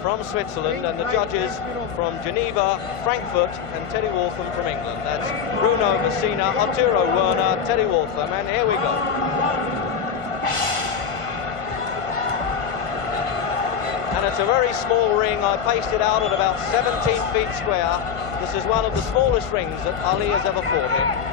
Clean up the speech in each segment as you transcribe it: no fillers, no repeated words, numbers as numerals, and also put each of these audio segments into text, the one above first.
from Switzerland, and the judges from Geneva, Frankfurt, and Teddy Waltham from England. That's Bruno Messina, Arturo Werner, Teddy Waltham, and here we go. And it's a very small ring. I paced it out at about 17 feet square. This is one of the smallest rings that Ali has ever fought in.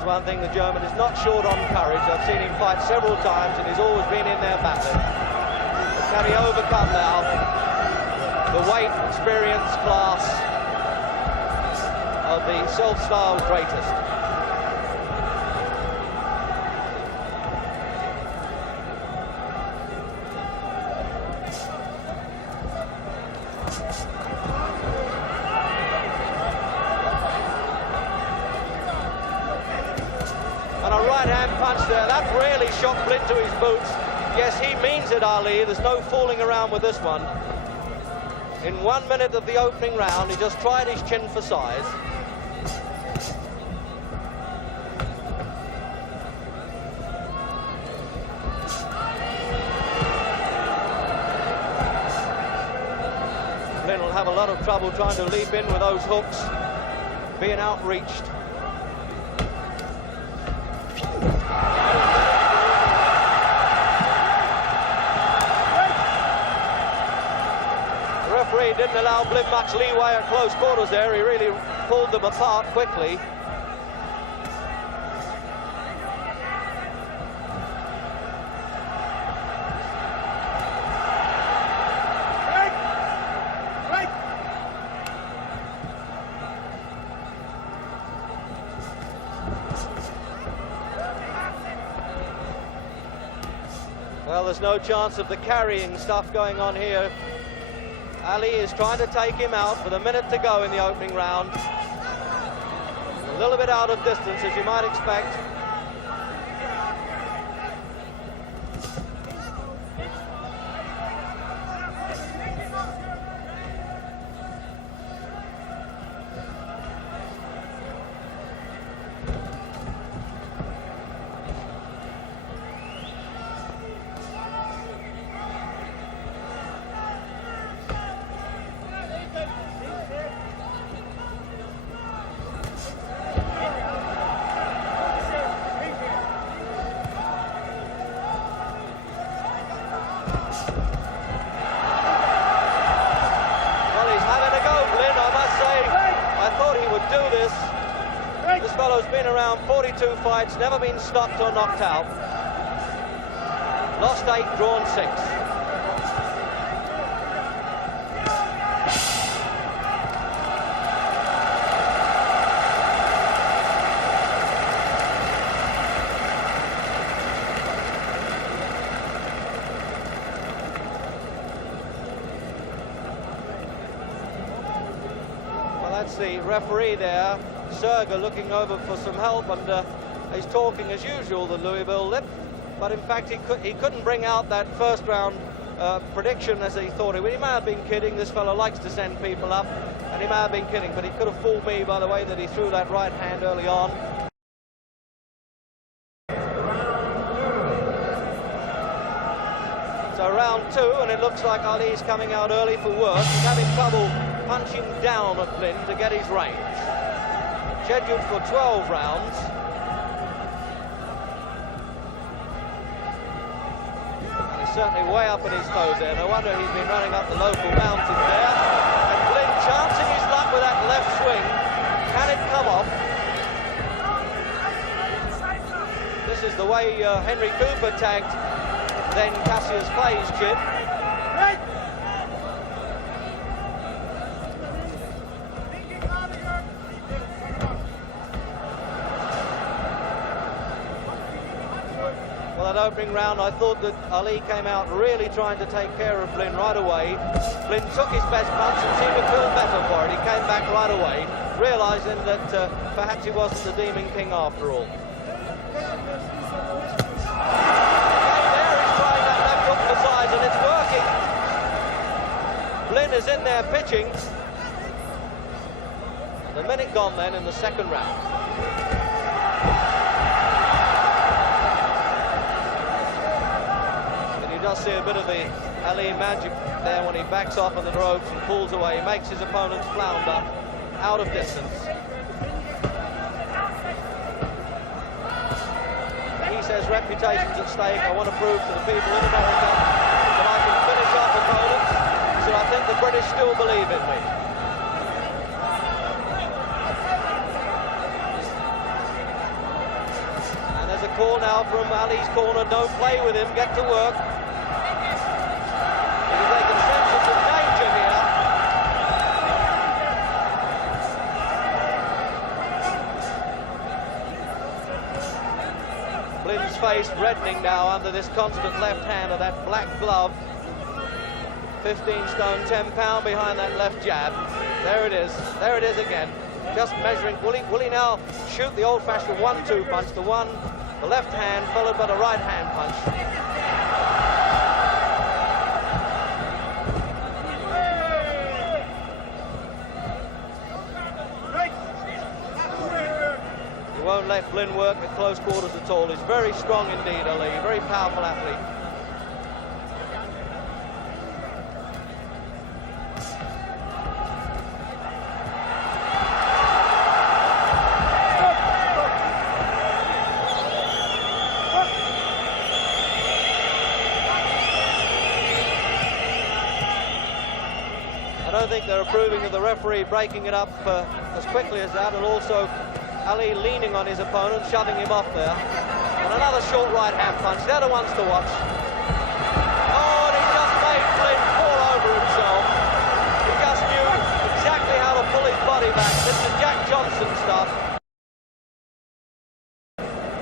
One thing, the German is not short on courage. I've seen him fight several times and he's always been in there battling. But can he overcome now the weight, experience, class of the self-styled greatest? That really shocked Blin to his boots. Yes, he means it, Ali. There's no fooling around with this one. In 1 minute of the opening round, he just tried his chin for size. Blin will have a lot of trouble trying to leap in with those hooks, being outreached. He didn't allow Blin much leeway at close quarters there. He really pulled them apart quickly. Well, there's no chance of the carrying stuff going on here. Ali is trying to take him out with a minute to go in the opening round. A little bit out of distance, as you might expect. This fellow's been around 42 fights, never been stopped or knocked out. Lost 8, drawn 6. Well, that's the referee there, Jurgen, looking over for some help, and he's talking as usual, the Louisville lip, but in fact he couldn't bring out that first round prediction as he thought he would. He may have been kidding. This fellow likes to send people up, and he may have been kidding, but he could have fooled me by the way that he threw that right hand early on. So round 2, and it looks like Ali's coming out early for work. He's having trouble punching down at Blin to get his range. Scheduled for 12 rounds. And he's certainly way up in his toes there. No wonder he's been running up the local mountain there. And Blin chancing his luck with that left swing. Can it come off? This is the way Henry Cooper tagged then Cassius Clay's chin. Opening round, I thought that Ali came out really trying to take care of Blin right away. Blin took his best punch and seemed to feel better for it. He came back right away, realising that perhaps he wasn't the Demon King after all. There he's trying that left hook for size, and it's working. Blin is in there pitching. And a minute gone then in the second round. And you just see a bit of the Ali magic there when he backs off on the ropes and pulls away. He makes his opponents flounder out of distance. He says reputation's at stake. I want to prove to the people in America that I can finish off opponents. He said, I think the British still believe in me. And there's a call now from Ali's corner. Don't play with him, get to work. Because they can sense some danger here. Blin's face reddening now under this constant left hand of that black glove. 15 stone, 10 pound behind that left jab. There it is again. Just measuring. Will he now shoot the old-fashioned 1-2 punch, the left hand followed by the right hand punch? He won't let Blin work at close quarters at all. He's very strong indeed, Ali, very powerful athlete. I don't think they're approving of the referee breaking it up as quickly as that, and also Ali leaning on his opponent, shoving him off there. And another short right hand punch. They're the ones to watch. Oh, and he just made Blin fall over himself. He just knew exactly how to pull his body back. This is Jack Johnson stuff.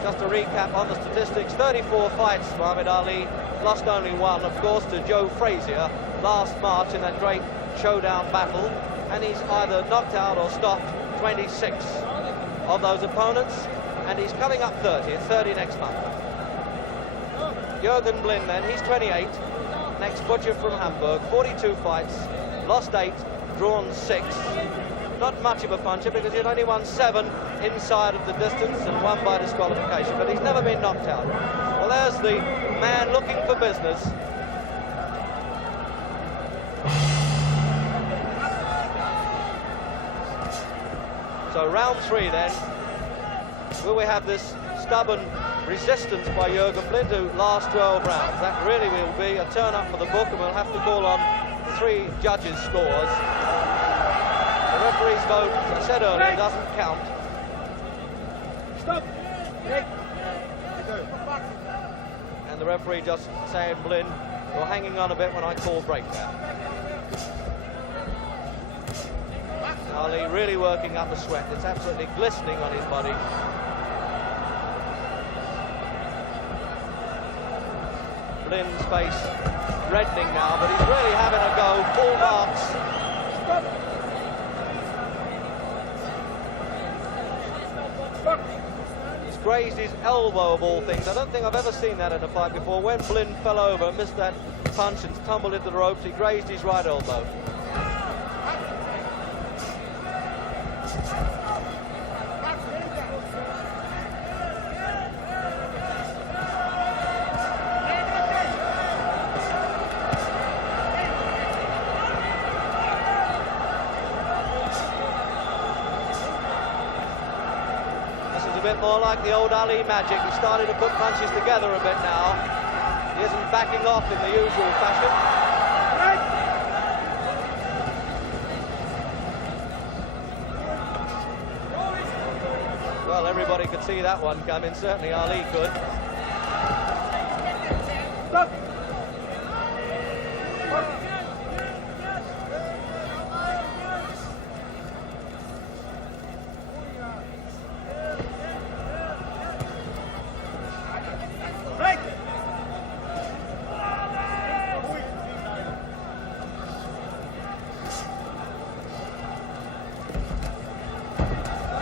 Just to recap on the statistics, 34 fights, Muhammad Ali, lost only one, of course, to Joe Frazier last March in that great showdown battle, and he's either knocked out or stopped 26 of those opponents, and he's coming up 30 next month. Jurgen Blin then, he's 28, next butcher from Hamburg, 42 fights, lost 8, drawn 6. Not much of a puncher because he'd only won 7 inside of the distance and 1 by disqualification, but he's never been knocked out. Well, there's the man looking for business. So round 3 then, will we have this stubborn resistance by Jurgen Blin to last 12 rounds? That really will be a turn up for the book, and we'll have to call on the 3 judges' scores. The referee's vote, as I said earlier, doesn't count. Stop. And the referee just saying, Blin, you're hanging on a bit when I call break now. Ali really working up a sweat. It's absolutely glistening on his body. Blin's face reddening now, but he's really having a go. Full marks. He's grazed his elbow of all things. I don't think I've ever seen that in a fight before. When Blin fell over, missed that punch and tumbled into the ropes, he grazed his right elbow. A bit more like the old Ali magic. He's starting to put punches together a bit now. He isn't backing off in the usual fashion. Well, everybody could see that one coming. Certainly Ali could. Stop.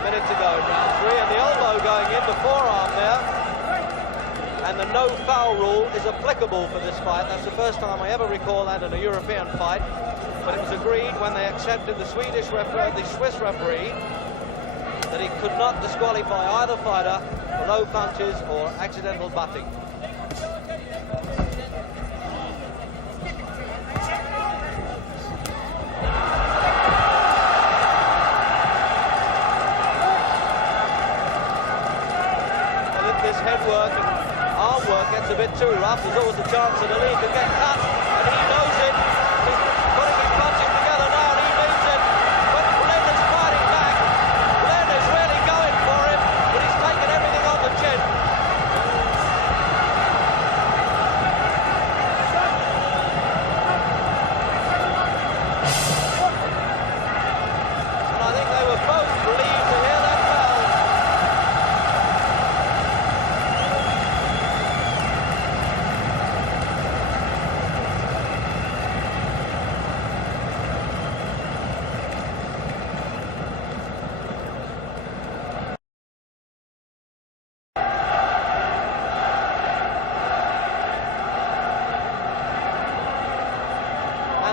Minute to go in round 3, and the elbow going in, the forearm there. and the no foul rule is applicable for this fight. That's the first time I ever recall that in a European fight, but it was agreed when they accepted the Swiss referee that he could not disqualify either fighter for low punches or accidental butting. Headwork and arm work gets a bit too rough. There's always a chance that Ali could get cut, and he knows it. He's putting his punches together now, and he means it. But Blin is fighting back. Blin is really going for him, but he's taken everything on the chin. And I think they were both relieved to hear that bell.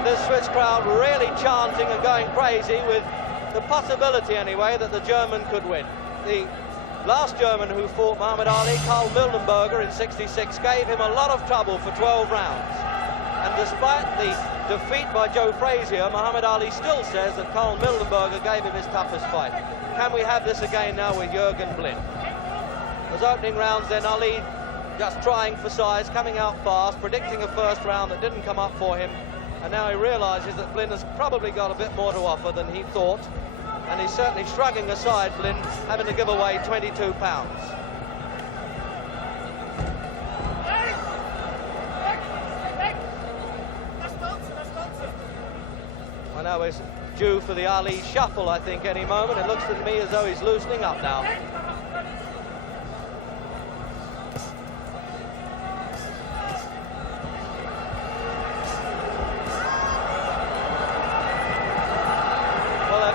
This Swiss crowd really chanting and going crazy, with the possibility anyway that the German could win. The last German who fought Muhammad Ali, Karl Mildenberger, in '66, gave him a lot of trouble for 12 rounds. And despite the defeat by Joe Frazier, Muhammad Ali still says that Karl Mildenberger gave him his toughest fight. Can we have this again now with Jurgen Blin? Those opening rounds then, Ali just trying for size, coming out fast, predicting a first round that didn't come up for him. And now he realises that Blin has probably got a bit more to offer than he thought. And he's certainly shrugging aside Blin, having to give away 22 pounds. Well, now he's due for the Ali shuffle, I think, any moment. It looks to me as though he's loosening up now.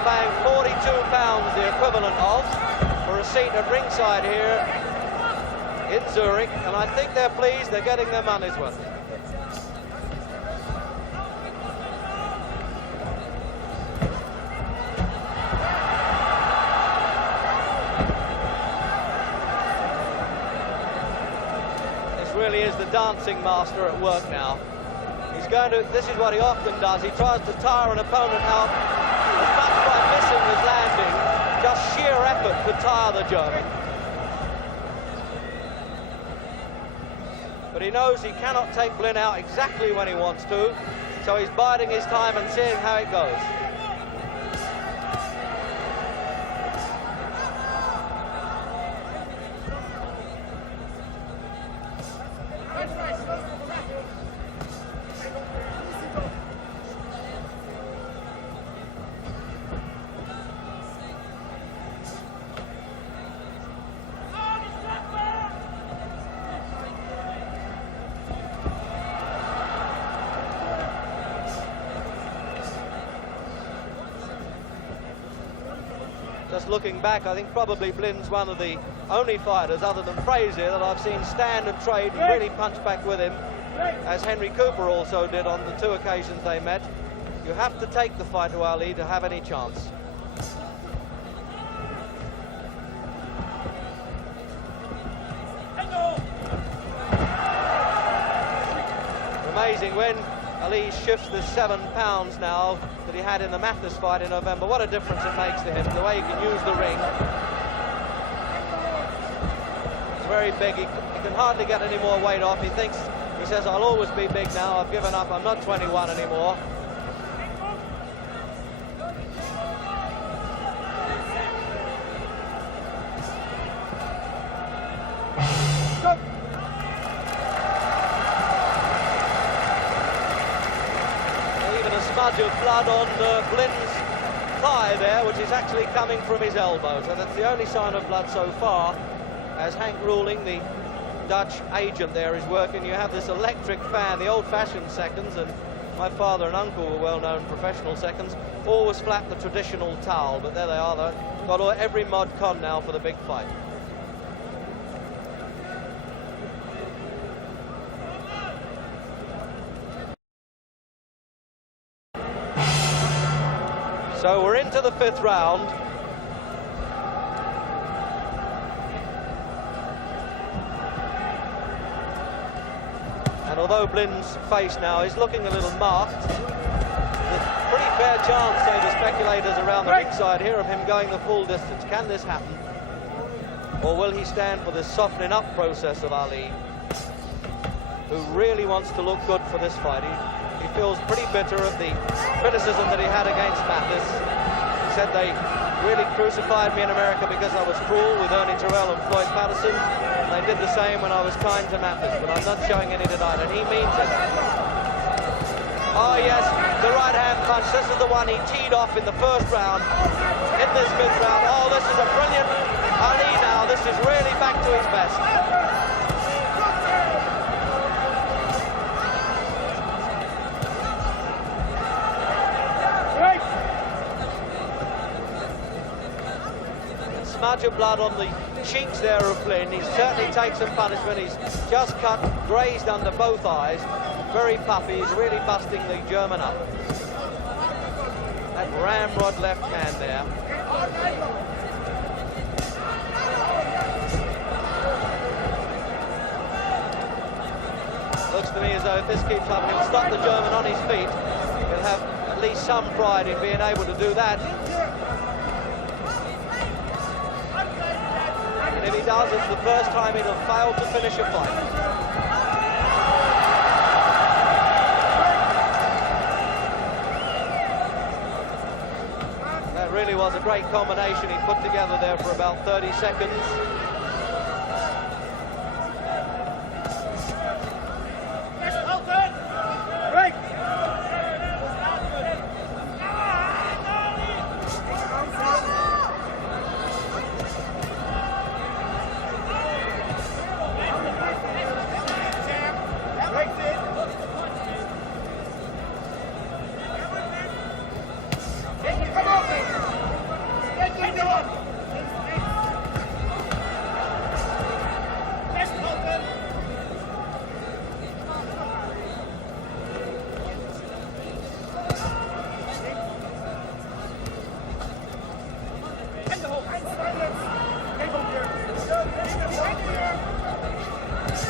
Paying 42 pounds, the equivalent of, for a seat at ringside here in Zurich, and I think they're pleased they're getting their money's worth. This really is the dancing master at work now. He's going to, this is what he often does, he tries to tire an opponent out as much by missing his landing. Just sheer effort could tire the German. But he knows he cannot take Blin out exactly when he wants to, so he's biding his time and seeing how it goes. Just looking back, I think probably Blin's one of the only fighters, other than Frazier, that I've seen stand and trade and really punch back with him, as Henry Cooper also did on the 2 occasions they met. You have to take the fight to Ali to have any chance. Amazing when Ali shifts the 7 pounds now that he had in the Mathis fight in November. What a difference it makes to him, the way he can use the ring. It's very big. He can hardly get any more weight off. He says, I'll always be big now. I've given up. I'm not 21 anymore. Smudge of blood on Blin's thigh there, which is actually coming from his elbow. So that's the only sign of blood so far, as Hank Ruling, the Dutch agent there, is working. You have this electric fan, the old-fashioned seconds, and my father and uncle were well-known professional seconds, always flap the traditional towel, but there they are. They've got every mod con now for the big fight. So we're into the 5th round. And although Blin's face now is looking a little marked, there's a pretty fair chance, say the speculators around the ringside here, of him going the full distance. Can this happen? Or will he stand for this softening up process of Ali, who really wants to look good for this fight? He feels pretty bitter of the criticism that he had against Mathis. He said they really crucified me in America because I was cruel with Ernie Terrell and Floyd Patterson, and they did the same when I was kind to Mathis, but I'm not showing any tonight, and he means it. Oh yes, the right hand punch. This is the one he teed off in the 1st round. In this 5th round, oh, this is a brilliant Ali now. This is really back to his best. Smudge of blood on the cheeks there of Blin. He certainly takes some punishment. He's just cut, grazed under both eyes. Very puffy. He's really busting the German up. That ramrod left hand there. Looks to me as though if this keeps up, he'll stop the German on his feet. He'll have at least some pride in being able to do that. And if he does, it's the first time he'll fail to finish a fight. That really was a great combination he put together there for about 30 seconds.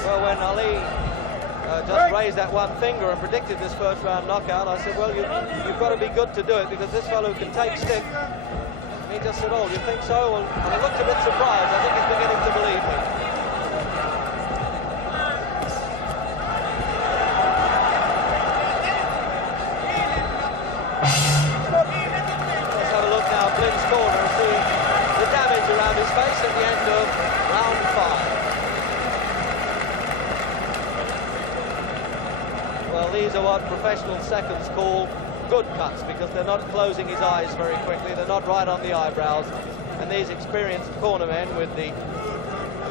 Well, when Ali just raised that one finger and predicted this 1st round knockout, I said, well, you've got to be good to do it, because this fellow can take stick. And he just said, oh, you think so? Well, and he looked a bit surprised. I think he's beginning to believe me. Let's have a look now at Blin's corner and see the damage around his face at the end of round 5. Well, these are what professional seconds call good cuts, because they're not closing his eyes very quickly, they're not right on the eyebrows, and these experienced cornermen with the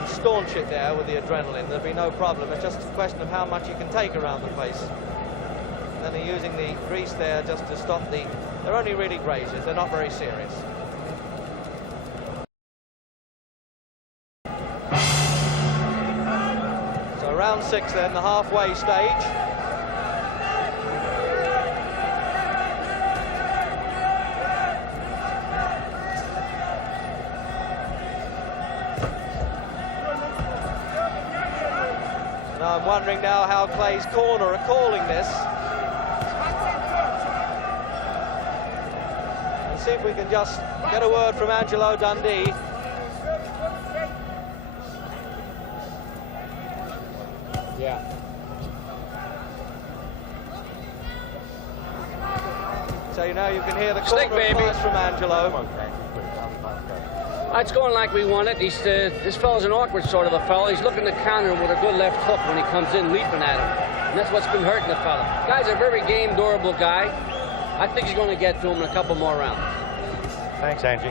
staunch it there with the adrenaline, there'll be no problem. It's just a question of how much you can take around the face. And then they're using the grease there just to stop the... They're only really grazes, they're not very serious. So round 6 then, the halfway stage. Now I'm wondering now how Clay's corner are calling this. And see if we can just get a word from Angelo Dundee. Yeah. So you know you can hear the corner voice from Angelo. It's going like we want it. This fella's an awkward sort of a fella. He's looking to counter him with a good left hook when he comes in leaping at him. And that's what's been hurting the fella. Guy's a very game, durable guy. I think he's going to get to him in a couple more rounds. Thanks, Angie.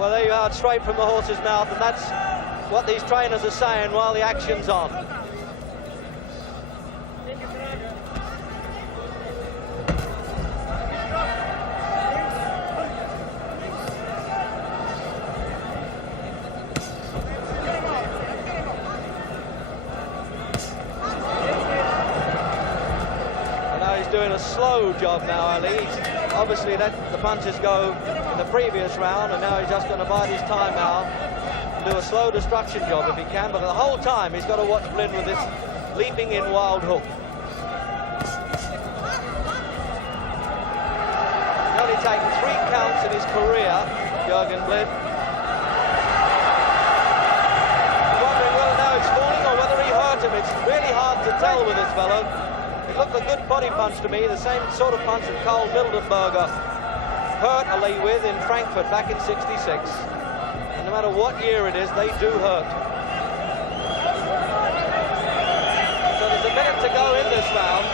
Well, there you are, straight from the horse's mouth, and that's what these trainers are saying while the action's on. A a slow job now, Ali. He's obviously let the punches go in the previous round, and now he's just going to bide his time now and do a slow destruction job if he can, but the whole time he's got to watch Blin with this leaping in wild hook. He's only taken 3 counts in his career, Jurgen Blin. Wondering whether now he's falling or whether he hurt him. It's really hard to tell with this fellow. It looked a good body punch to me, the same sort of punch that Carl Mildenberger hurt Ali with in Frankfurt back in '66. And no matter what year it is, they do hurt. So there's a minute to go in this round.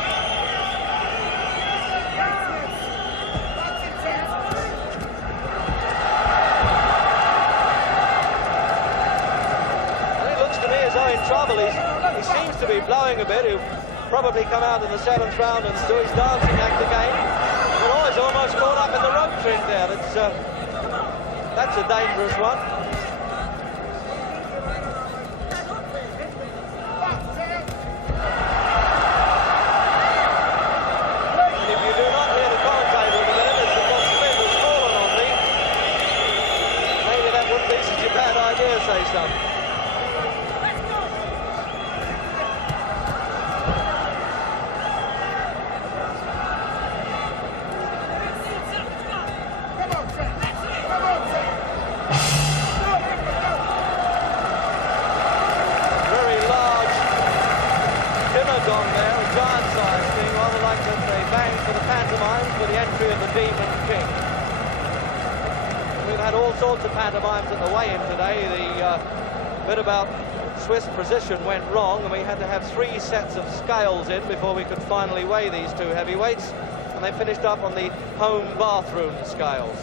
And it looks to me as though in trouble. He seems to be blowing a bit. He'll probably come out in the 7th round and do his dancing act again. But he's almost caught up in the rope trick there. That's a dangerous one. And if you do not hear the commentator in a minute, it's because Blin has fallen on me. Maybe that wouldn't be such a bad idea, say some. On there, a giant size, being rather like that they bang for the pantomimes for the entry of the Demon King. We've had all sorts of pantomimes at the weigh-in today. The bit about Swiss precision went wrong, and we had to have 3 sets of scales in before we could finally weigh these 2 heavyweights, and they finished up on the home bathroom scales.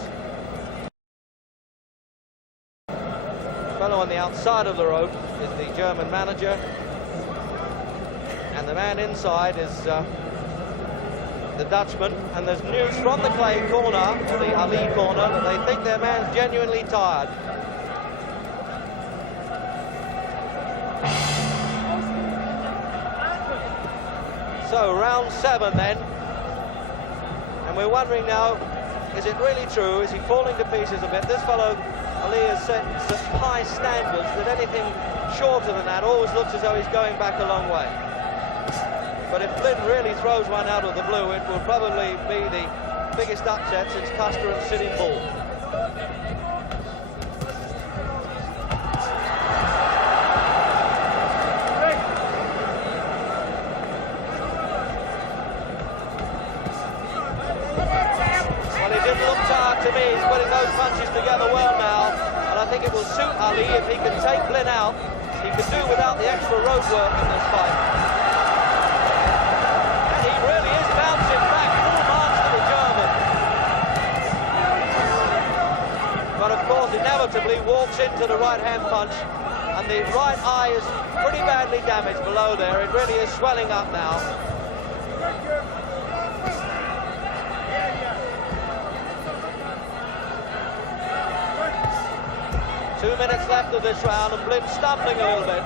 The fellow on the outside of the rope is the German manager, and the man inside is the Dutchman, and there's news from the Clay corner, or the Ali corner, that they think their man's genuinely tired. So round 7 then, and we're wondering now, is it really true? Is he falling to pieces a bit? This fellow, Ali, has set such high standards that anything shorter than that always looks as though he's going back a long way. But if Blin really throws one out of the blue, it will probably be the biggest upset since Custer and Sitting Bull. Well, he didn't look tired to me. He's putting those punches together well now, and I think it will suit Ali if he can take Blin out. He could do without the extra rope work in this fight. Inevitably walks into the right hand punch, and the right eye is pretty badly damaged below there. It really is swelling up now. Two minutes left of this round, and Blin stumbling a little bit.